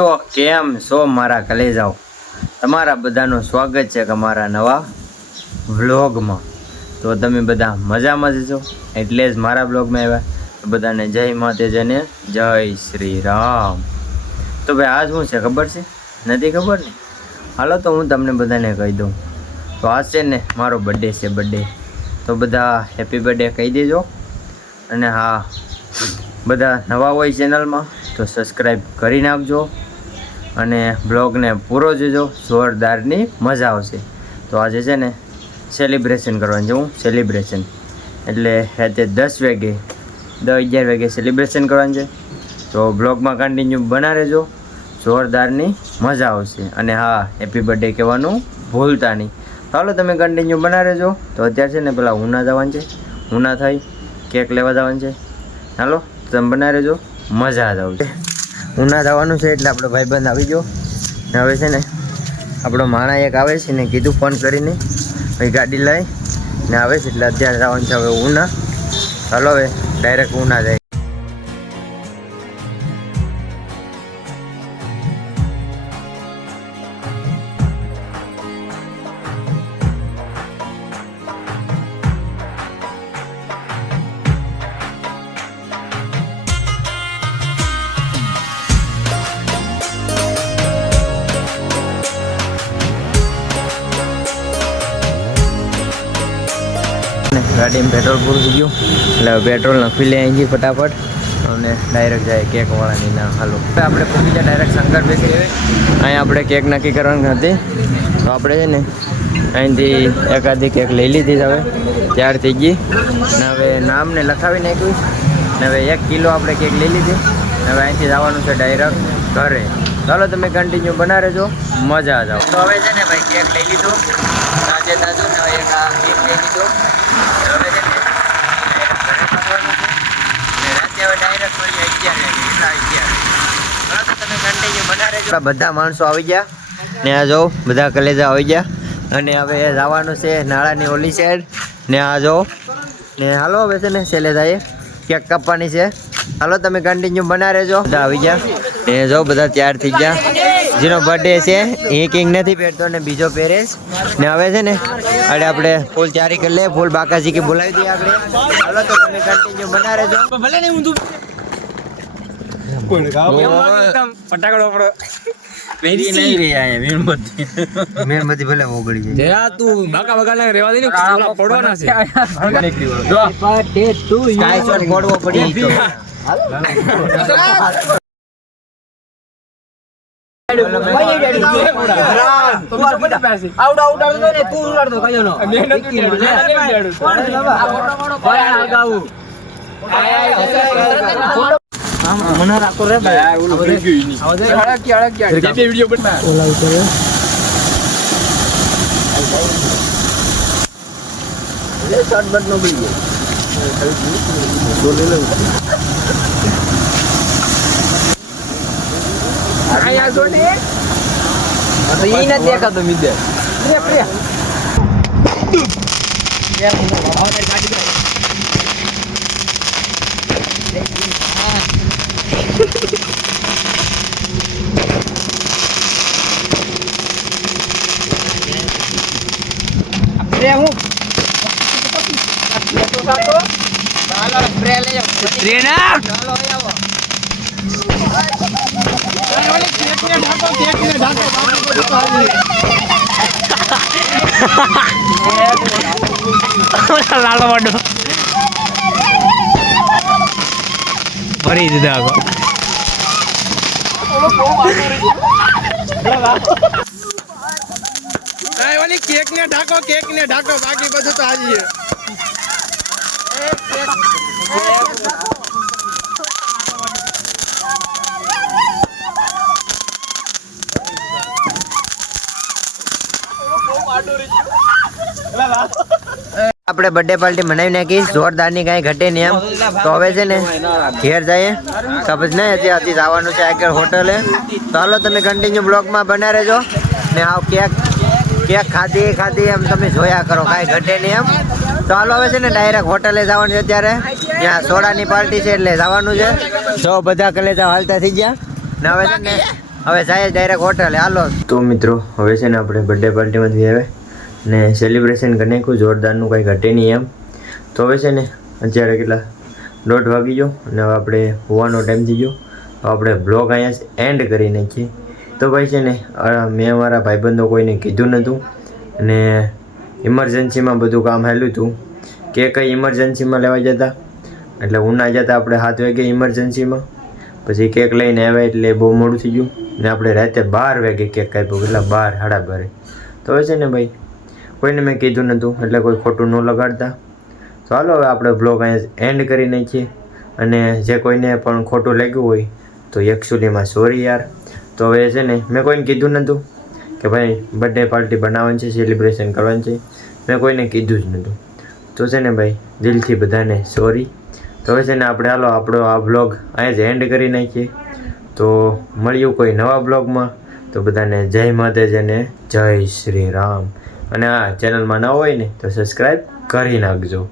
તો કેમ છો મારા કલેજાઓ? તમારા બધાનું સ્વાગત છે કે મારા નવા વ્લોગમાં. તો તમે બધા મજામાં જ છો એટલે જ મારા વ્લોગમાં આવ્યા. બધાને જય માતાજીને જય શ્રી રામ. તો ભાઈ આજ શું છે ખબર છે? નથી ખબર ને? હાલો તો હું તમને બધાને કહી દઉં. તો આજ છે ને મારો બર્થડે છે, બર્થડે. તો બધા હેપી બર્થડે કહી દેજો. અને હા, બધા નવા હોય ચેનલમાં તો સબસ્ક્રાઈબ કરી નાખજો અને બ્લોગને પૂરો જોજો, જોરદારની મજા આવશે. તો આજે છે ને સેલિબ્રેશન કરવાનું છે. હું સેલિબ્રેશન એટલે રાતે 10 વાગે 11 વાગે સેલિબ્રેશન કરવાનું છે. તો બ્લોગમાં કન્ટિન્યુ બના રહેજો, જોરદારની મજા આવશે. અને હા, હેપી બર્થડે કહેવાનું ભૂલતા નહીં. ચાલો તમે કન્ટિન્યુ બના રહેજો. તો અત્યારે છે ને પેલા ઉના જવાનું છે, ઉના થઈ કેક લેવા જવાનું છે. ચાલો તમે બના રહેજો, મજા જ આવશે. ઉના જવાનું છે એટલે આપણો ભાઈબંધ આવી ગયો ને હવે છે ને આપણો માણા એક આવે છે ને કીધું ફોન કરીને ભાઈ ગાડી લઈ ને આવે છે એટલે અત્યારે જવાનું છે હવે ઉના. ચાલો હવે ડાયરેક્ટ ઉના જાય. ગાડીમાં પેટ્રોલ પૂરું થઈ ગયું એટલે પેટ્રોલ નાખી લે અહીંથી ફટાફટ અને ડાયરેક્ટ જાય કેકવાળાની ના. હાલો આપણે પૂરી જાય ડાયરેક્ટ શંકર બેસી અહીંયા આપણે કેક નક્કી કરવાની હતી. તો આપણે છે ને અહીંથી એકાદી કેક લઈ લીધી હવે તૈયાર થઈ ગઈ ને હવે નામને લખાવી નાખ્યું ને હવે 1 કિલો આપણે કેક લઈ લીધી. હવે અહીંથી જવાનું છે ડાયરેક્ટ ઘરે. ચાલો તમે કન્ટિન્યુ બના રહેજો, મજા જ આવે. તો હવે છે ને ભાઈ કેક લઈ લીધો તાજે તાજો ને એક આ કેક લઈ લીધો. હવે છે ને રાતે હવે ડાયરેક્ટ મળીએ 11 તમે કન્ટિન્યુ બના રહેજો. બધા માણસો આવી ગયા ને આ જો બધા કલેજા આવી ગયા અને હવે જવાનું છે નાળાની ઓલી સાઈડ ને આ જો ને. હાલો હવે છે ને છેલ્લે જાય કેક કાપવાની છે. હાલો તમે કન્ટિન્યુ બના રહેજો. બધા આવી ગયા ને જો બધા તૈયાર થઈ ગયા. જેનો બર્થડે છે એ કિંગ નથી પહેરતો ને બીજો પહેરે ને. હવે છે ને અરે આપણે ફૂલ તૈયારી કરી લે, ફૂલ બાકાજી કે બોલાવી દઈએ આપણે. હાલો તો તમે કન્ટિન્યુ બના રહેજો. ભલે નહીં ઊંધું ફટાકડો આપણો પેરી નહીં રે આયા મીણબત્તી ભલે ઓગળી જાય. તું બાકા બગાના રેવા દે ને પડવાના છે. જો birthday to you sky shot પડવો પડી તો મને રાખો રે ભાઈ. ઓલો થઈ ગયું ની અડક કે વિડિયો બના ઓલા ઉપર લે શોર્ટ બટ નો બી બોલે લે આયા જોડે તો ઈ ન દેખાતો મિદે પ્રે પ્રે યાર હું ગાડી સ્પ્રે હું તો સાતો ચાલો સ્પ્રે લઈ જાવ. સ્પ્રે ના ચાલો આવો. ઓલી કેકને ઢાકો લાલો વાડો ભરી દીધા આગો. ઓલી કેકને ઢાકો બાકી બધું તો હાજી છે. આપણે બર્થડે પાર્ટી મનાવી નાખી જોરદારની, કાંઈ ઘટે નહીં એમ. તો હવે છે ને ઘેર જઈએ કબજ નહીં હજી જવાનું છે આગળ હોટલે. તો હાલો તમે કન્ટિન્યુ બ્લોગમાં બના રહેજો ને આવ કેક ખાધી એમ તમે જોયા કરો, કાંઈ ઘટે નહીં એમ. તો હાલો હવે છે ને ડાયરેક્ટ હોટલે જવાનું છે. અત્યારે ત્યાં સોડાની પાર્ટી છે એટલે જવાનું છે. જો બધા કલેજા હાલતા થઈ ગયા ને હવે છે ને હવે જાય ડાયરેક્ટ હોટલે હાલો. તો મિત્રો હવે છે ને આપણે બર્થડે પાર્ટીમાંથી આવે ને સેલિબ્રેશન કરી નાખ્યું જોરદારનું, કંઈ ઘટે નહીં એમ. તો હવે છે ને અત્યારે કેટલા 1:30 વાગી ગયો અને હવે આપણે હોવાનો ટાઈમ થઈ ગયો. આપણે બ્લોગ અહીંયા એન્ડ કરી નાખીએ. તો ભાઈ છે ને મેં મારા ભાઈબંધો કોઈને કીધું નહોતું અને ઇમરજન્સીમાં બધું કામ હાલ્યું હતું કે કંઈ ઇમરજન્સીમાં લેવા જતા એટલે ઉના જતા આપણે 7 વાગે ઇમરજન્સીમાં. પછી કેક લઈને આવ્યા એટલે બહુ મોડું થઈ ગયું ને આપણે રાતે 12 વાગે કેક કાપ્યો, કેટલા 12 સાડા 12. તો હવે છે ને ભાઈ કોઈને મેં કીધું નહોતું એટલે કોઈ ખોટું ન લગાડતા. તો હાલો હવે આપણે બ્લોગ અહીંયા એન્ડ કરી નાખીએ. અને જે કોઈને પણ ખોટું લાગ્યું હોય તો એકચ્યુઅલીમાં સોરી યાર. તો હવે છે ને મેં કોઈને કીધું નહોતું કે ભાઈ બર્થડે પાર્ટી બનાવવાની છે, સેલિબ્રેશન કરવાની છે, મેં કોઈને કીધું જ નહોતું. તો છે ને ભાઈ દિલથી બધાને સોરી. તો હવે છે ને આપણે હાલો આપણો આ બ્લોગ અહીંયા જ એન્ડ કરી નાખીએ. તો મળ્યું કોઈ નવા બ્લોગમાં. તો બધાને જય માતાજી અને જય શ્રી રામ. અને આ ચેનલમાં ન હોય ને તો સબસ્ક્રાઈબ કરી નાખજો.